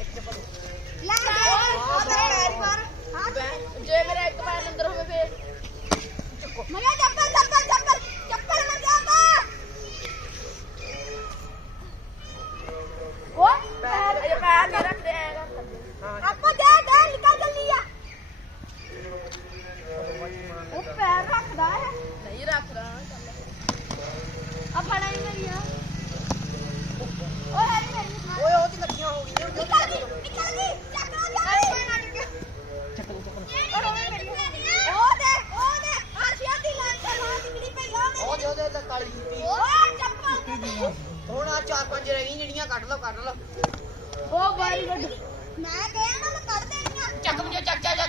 ਇੱਕ ਦਫਾ ਲੈ ਜੇ ਮੇਰੇ ਹੋਣਾ 4 5 ਰਵੀ ਜਿਹੜੀਆਂ ਕੱਢ ਲੋ ਕੱਢ ਲੋ ਉਹ ਬਾਈ ਮੈਂ ਕਹਿਆ ਨਾ ਮੈਂ ਕੱਢ ਦੇਣੀਆਂ ਚੱਕ ਮਜੋ ਚੱਕ ਚੱਕ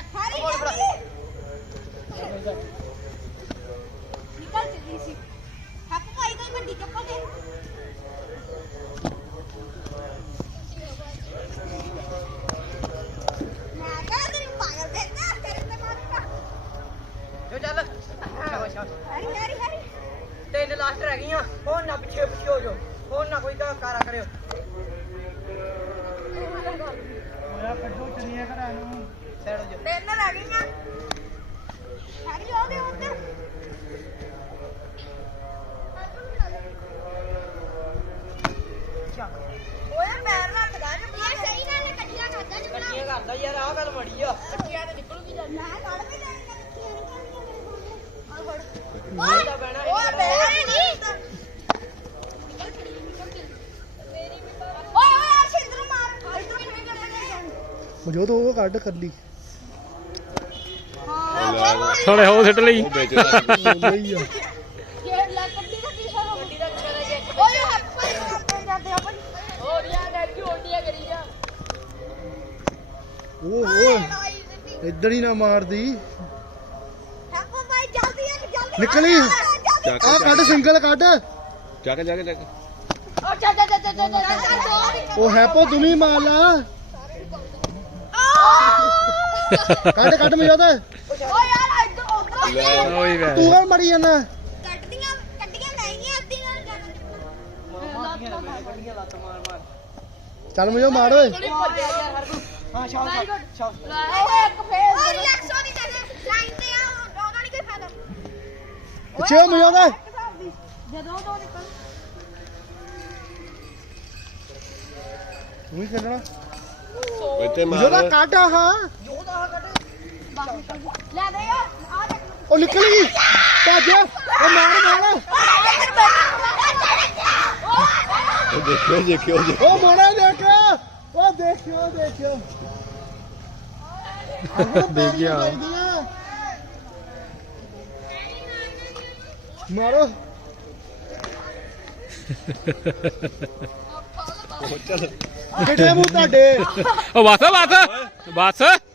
ਨਾ ਹੋਰ ਨਾ ਪਿੱਛੇ ਪਿੱਛੇ ਹੋ ਜਾਓ ਹੋਰ ਨਾ ਕੋਈ ਕਾ ਕਾਰਾ ਕਰਿਓ ਮੋਇਆ ਕੱਢੋ ਚਲੀਏ ਘਰਾਂ ਨੂੰ ਸੈਡ ਹੋ ਜਾ ਤਿੰਨ ਰਹਿ ਗਈਆਂ ਸਾਰੀ ਹੋ ਗਏ ਉੱਧਰ ਕਰਦਾ ਯਾਰ ਆ ਗੱਲ ਮੜੀ ਆ ਕੱਟਿਆ ਤੇ ਨਿਕਲੂਗੀ ਜਾਂ ਨਾ ਨਾਲ ਵੀ ਲੈਣੀ ਆ ਕੱਟਿਆ ਆ ਫੜ ਉਹ ਤਾਂ ਬਣਾ ਮੌਜੂਦ ਉਹ ਕੱਢ ਕਰ ਲਈ ਹਾਂ ਹੋ ਸਿੱਟ ਲਈ ਉਹ ਉਹ ਇੱਧਰ ਹੀ ਨਾ ਮਾਰਦੀ ਠਾਕੋ ਮਾਈ ਜਲਦੀ ਇੱਕ ਜਲਦੀ ਨਿਕਲੀ ਆ ਕੱਢ ਸਿੰਗਲ ਕੱਢ ਚੱਕ ਜਾ ਕੇ ਲੈ ਕੇ ਉਹ ਚੱਕ ਉਹ ਹੈਪੋ ਤੁਮੀ ਮਾਲਾ ਕੱਟ ਕੱਟ ਮੈਂ ਜਾਦਾ ਓ ਯਾਰ ਇੱਧਰ ਉੱਧਰ ਤੂੰ ਕਾ ਮੜੀ ਜਾਂਦਾ ਕੱਟਦੀਆਂ ਕੱਟਦੀਆਂ ਨਹੀਂ ਆਉਂਦੀਆਂ ਚੱਲ ਮੈਨੂੰ ਮਾਰ ਓਏ ਹਾਂ ਚਲ ਚਲ ਓਏ ਇੱਕ ਫੇਰ ਜਦੋਂ ਦੋ ਨਿਕਲ ਤੂੰ ਹੀ ਖੇਡਣਾ ਉਹ ਤੇ ਮਾਰ ਜੋਦਾ ਕਾਟਾ ਹਾਂ ਜੋਦਾ ਕਾਟਾ ਲੈ ਦੇ ਆ ਉਹ ਨਿਕਲ ਗਈ ਭੱਜ ਉਹ ਮਾਰ ਮਾਰ ਉਹ ਦੇਖਿਓ ਦੇਖਿਓ ਉਹ ਮਾਰਾ ਦੇਖਿਓ ਉਹ ਦੇਖਿਓ ਦੇਖਿਓ ਦੇ ਗਿਆ ਮਾਰੋ ਉਹ ਚੱਲ ਕਿੱਡੇ ਮੂੰਹ ਤੁਹਾਡੇ ਉਹ ਵਾਸਾ ਵਾਸਾ ਵਾਸਾ